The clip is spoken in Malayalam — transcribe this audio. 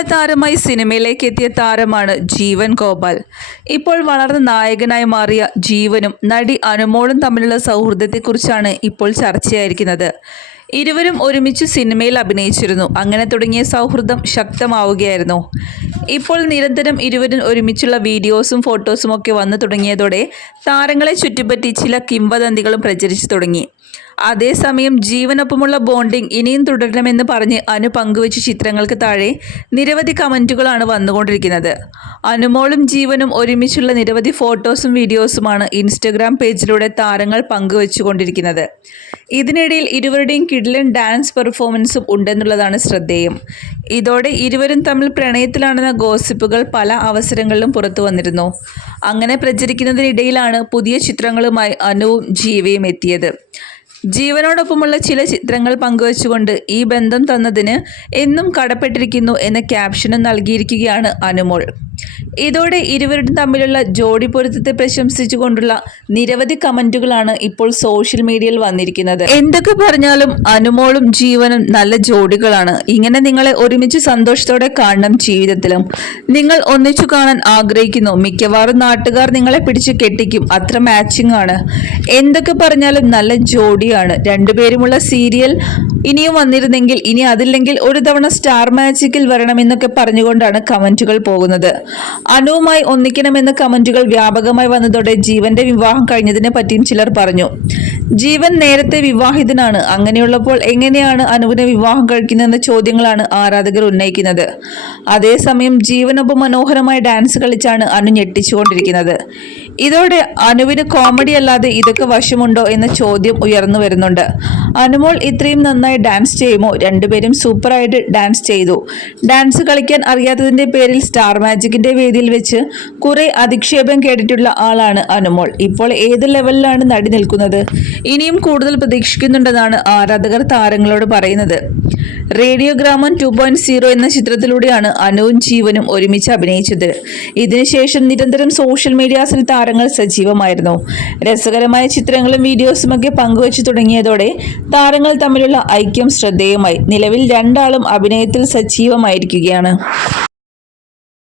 ബാലതാരമായി സിനിമയിലേക്ക് എത്തിയ താരമാണ് ജീവൻ ഗോപാൽ. ഇപ്പോൾ വളർന്ന നായകനായി മാറിയ ജീവനും നടി അനുമോളും തമ്മിലുള്ള സൗഹൃദത്തെക്കുറിച്ചാണ് ഇപ്പോൾ ചർച്ചയായിരിക്കുന്നത്. ഇരുവരും ഒരുമിച്ച് സിനിമയിൽ അഭിനയിച്ചിരുന്നു. അങ്ങനെ തുടങ്ങിയ സൗഹൃദം ശക്തമാവുകയായിരുന്നു. ഇപ്പോൾ നിരന്തരം ഇരുവരും ഒരുമിച്ചുള്ള വീഡിയോസും ഫോട്ടോസും ഒക്കെ വന്നു തുടങ്ങിയതോടെ താരങ്ങളെ ചുറ്റിപ്പറ്റി ചില കിംവദന്തികളും പ്രചരിച്ചു തുടങ്ങി. അതേസമയം ജീവനൊപ്പമുള്ള ബോണ്ടിംഗ് ഇനിയും തുടരണമെന്ന് പറഞ്ഞ് അനു പങ്കുവച്ച ചിത്രങ്ങൾക്ക് താഴെ നിരവധി കമന്റുകളാണ് വന്നുകൊണ്ടിരിക്കുന്നത്. അനുമോളും ജീവനും ഒരുമിച്ചുള്ള നിരവധി ഫോട്ടോസും വീഡിയോസുമാണ് ഇൻസ്റ്റഗ്രാം പേജിലൂടെ താരങ്ങൾ പങ്കുവച്ചുകൊണ്ടിരിക്കുന്നത്. ഇതിനിടയിൽ ഇരുവരുടെയും കിഡ്ലൻ ഡാൻസ് പെർഫോമൻസും ഉണ്ടെന്നുള്ളതാണ് ശ്രദ്ധേയം. ഇതോടെ ഇരുവരും തമ്മിൽ പ്രണയത്തിലാണെന്ന ഗോസിപ്പുകൾ പല അവസരങ്ങളിലും പുറത്തു വന്നിരുന്നു. അങ്ങനെ പ്രചരിക്കുന്നതിനിടയിലാണ് പുതിയ ചിത്രങ്ങളുമായി അനുവും ജീവയും എത്തിയത്. ജീവനോടൊപ്പമുള്ള ചില ചിത്രങ്ങൾ പങ്കുവച്ചുകൊണ്ട് ഈ ബന്ധം തന്നതിന് എന്നും കടപ്പെട്ടിരിക്കുന്നു എന്ന ക്യാപ്ഷനും നൽകിയിരിക്കുകയാണ് അനുമോൾ. ഇതോടെ ഇരുവരും തമ്മിലുള്ള ജോഡി പൊരുത്തത്തെ പ്രശംസിച്ചുകൊണ്ടുള്ള നിരവധി കമന്റുകളാണ് ഇപ്പോൾ സോഷ്യൽ മീഡിയയിൽ വന്നിരിക്കുന്നത്. എന്തൊക്കെ പറഞ്ഞാലും അനുമോളും ജീവനും നല്ല ജോഡികളാണ്. ഇങ്ങനെ നിങ്ങളെ ഒരുമിച്ച് സന്തോഷത്തോടെ കാണണം ജീവിതത്തിലും. നിങ്ങൾ ഒന്നിച്ചു കാണാൻ ആഗ്രഹിക്കുന്നു. മിക്കവാറും നാട്ടുകാർ നിങ്ങളെ പിടിച്ച് കെട്ടിക്കും. അത്ര മാച്ചിങ് ആണ്. എന്തൊക്കെ പറഞ്ഞാലും നല്ല ജോഡിയാണ്. രണ്ടുപേരുമുള്ള സീരിയൽ ഇനിയും വന്നിരുന്നെങ്കിൽ ഇനി അതില്ലെങ്കിൽ ഒരു തവണ സ്റ്റാർ മാജിക്കിൽ വരണമെന്നൊക്കെ പറഞ്ഞുകൊണ്ടാണ് കമന്റുകൾ പോകുന്നത്. അനുവുമായി ഒന്നിക്കണമെന്ന കമന്റുകൾ വ്യാപകമായി വന്നതോടെ ജീവന്റെ വിവാഹം കഴിഞ്ഞതിനെ പറ്റിയും ചിലർ പറഞ്ഞു. ജീവൻ നേരത്തെ വിവാഹിതനാണ്. അങ്ങനെയുള്ളപ്പോൾ എങ്ങനെയാണ് അനുവിനെ വിവാഹം കഴിക്കുന്നതെന്ന ചോദ്യങ്ങളാണ് ആരാധകർ ഉന്നയിക്കുന്നത്. അതേസമയം ജീവനൊപ്പം മനോഹരമായ ഡാൻസ് കളിച്ചാണ് അനു ഞെട്ടിച്ചുകൊണ്ടിരിക്കുന്നത്. ഇതോടെ അനുവിന് കോമഡി അല്ലാതെ ഇതൊക്കെ വശമുണ്ടോ എന്ന ചോദ്യം ഉയർന്നു വരുന്നുണ്ട്. അനുമോൾ ഇത്രയും നന്നായി ഡാൻസ് ചെയ്യുമോ? രണ്ടുപേരും സൂപ്പറായിട്ട് ഡാൻസ് ചെയ്തു. ഡാൻസ് കളിക്കാൻ അറിയാത്തതിന്റെ പേരിൽ സ്റ്റാർ മാജിക്കിന്റെ വേദിയിൽ വെച്ച് കുറെ അധിക്ഷേപം കേട്ടിട്ടുള്ള ആളാണ് അനുമോൾ. ഇപ്പോൾ ഏത് ലെവലിലാണ് നടി നിൽക്കുന്നത്? ഇനിയും കൂടുതൽ പ്രതീക്ഷിക്കുന്നുണ്ടെന്നാണ് ആരാധകർ താരങ്ങളോട് പറയുന്നത്. Radio Graman two point zero എന്ന ചിത്രത്തിലൂടെയാണ് അനുവും ജീവനും ഒരുമിച്ച് അഭിനയിച്ചത്. ഇതിനുശേഷം നിരന്തരം സോഷ്യൽ മീഡിയാസിൽ താരങ്ങൾ സജീവമായിരുന്നു. രസകരമായ ചിത്രങ്ങളും വീഡിയോസുമൊക്കെ പങ്കുവച്ചു തുടങ്ങിയതോടെ താരങ്ങൾ തമ്മിലുള്ള ഐക്യം ശ്രദ്ധേയമായി. നിലവിൽ രണ്ടാളും അഭിനയത്തിൽ സജീവമായിരിക്കുകയാണ്.